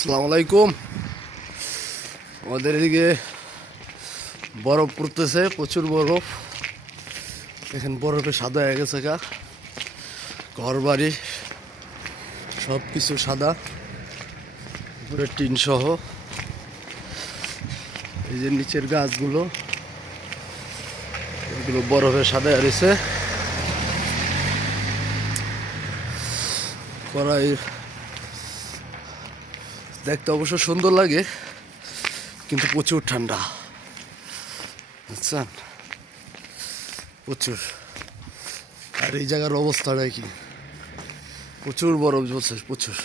আসসালামু আলাইকুম। আমাদের এদিকে বরফ পড়তেছে, প্রচুর বরফ। এখানে বরফে সাদা হয়ে গেছে গা, ঘর বাড়ি সব কিছু সাদা, উপরে টিন সহ। এই যে নিচের গাছগুলো, এগুলো বরফে সাদা হয়েছে। কড়াই দেখতে অবশ্য সুন্দর লাগে, কিন্তু প্রচুর ঠান্ডা, বুঝছেন? প্রচুর। আর এই জায়গার অবস্থাটা কি, প্রচুর বরফ ঝরছে, প্রচুর।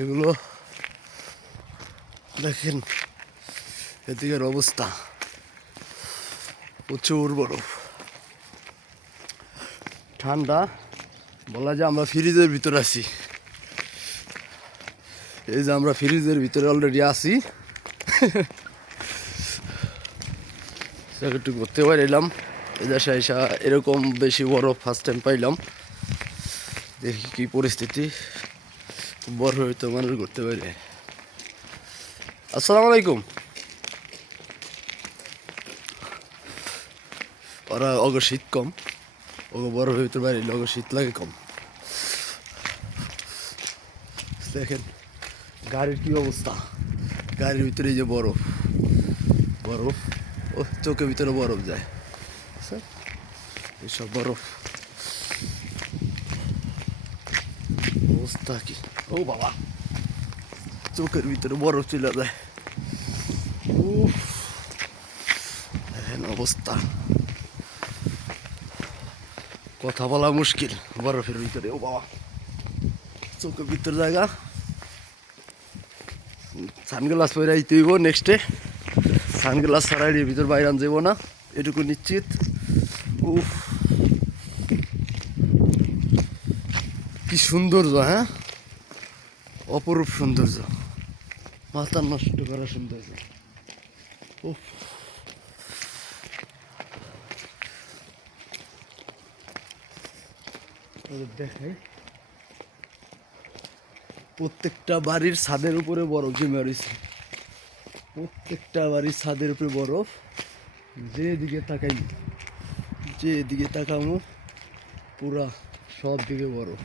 এগুলো দেখেন, এদিকের অবস্থা, প্রচুর বরফ, ঠান্ডা। বলা যায় আমরা ফ্রিজের ভিতরে আছি। এই যে আমরা ফ্রিজের ভিতরে অলরেডি আছি। একটু ঘুরতে পারলাম, এই দেশে এসা এরকম বেশি বরফ ফার্স্ট টাইম পাইলাম। দেখি কি পরিস্থিতি, বরফ হয়তো মানুষ ঘুরতে পারে। আসসালামু আলাইকুম। ওরা অগ শীত কম, ওগো বরফের ভিতরে বাইরে অগ শীত লাগে কম। দেখেন গাড়ির কি অবস্থা, গাড়ির ভিতরে এই যে বরফ, বরফ, ও চোখের ভিতরে বরফ যায়, এইসব বরফ। অবস্থা কি, ও বাবা, চোখের ভিতরে বরফ চলে যায়। উফ, দেখেন অবস্থা, কথা বলা মুশকিল বরফের ভিতরে। ও বাবা, চোখের ভিতরে জায়গা। সানগ্লাস পরে আইতে হইব নেক্সটে, সানগ্লাস ছাড়াই ভিতর বাইরে আন যাবো না, এটুকু নিশ্চিত। উফ, কি সৌন্দর্য, হ্যাঁ, অপরূপ সৌন্দর্য, মাথা নষ্ট করা সৌন্দর্য। উফ, দেখাই, প্রত্যেকটা বাড়ির ছাদের উপরে বরফ জমে রয়েছে, প্রত্যেকটা বাড়ির ছাদের উপরে বরফ। যেদিকে তাকাই, যেদিকে তাকামো পুরা সব দিকে বরফ,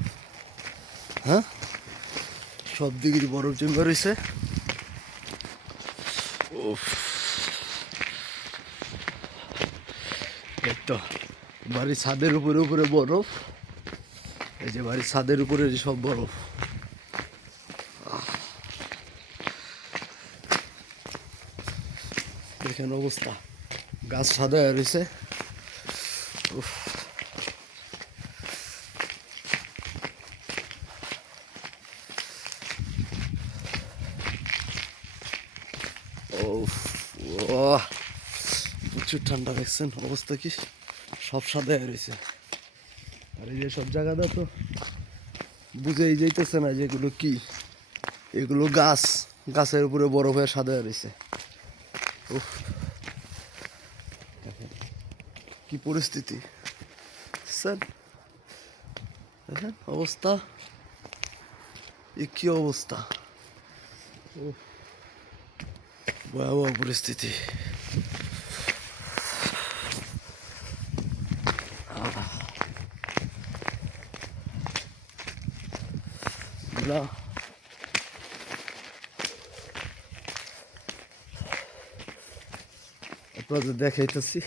হ্যাঁ, সব দিকে বরফ জমে রয়েছে। উফ, এই তো বাড়ির ছাদের উপরে উপরে বরফ, এই যে বাড়ির ছাদের উপরে সব বরফ। দেখেন অবস্থা, গাছ সাদা হয়ে রয়েছে। উফ, উফ, ওহ, প্রচুর ঠান্ডা। দেখছেন অবস্থা কি, সব সাদা হয়ে রয়েছে। আর এই যে সব জায়গাটা তো বুঝেই যাইতেছে না যেগুলো কি, এগুলো গাছ, গাছের উপরে বরফ হয়ে সাদা হয়ে রয়েছে। উফ, কি পরিস্থিতি স্যার, দেখেন অবস্থা, এ কি অবস্থা। উফ, ভয়াবহ পরিস্থিতি। আপনাদের দেখাইতেছি।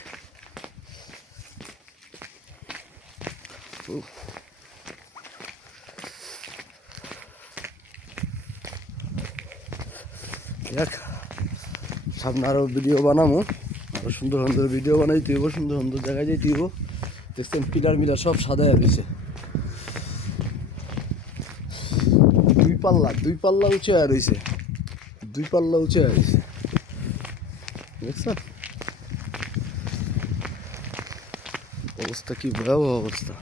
দেখ, সামনে আরো ভিডিও বানাবো, আরো সুন্দর সুন্দর ভিডিও বানাইতে হইব, সুন্দর সুন্দর জায়গায় যাইতে হইব। দেখছেন পিলার মিলার সব সাদা হয়ে গেছে, দুই পাল্লা উঁচু হয়ে রয়েছে, দুই পাল্লা উঁচু হয়ে রয়েছে, দেখছেন অবস্থা কি ভয়াবহ অবস্থা।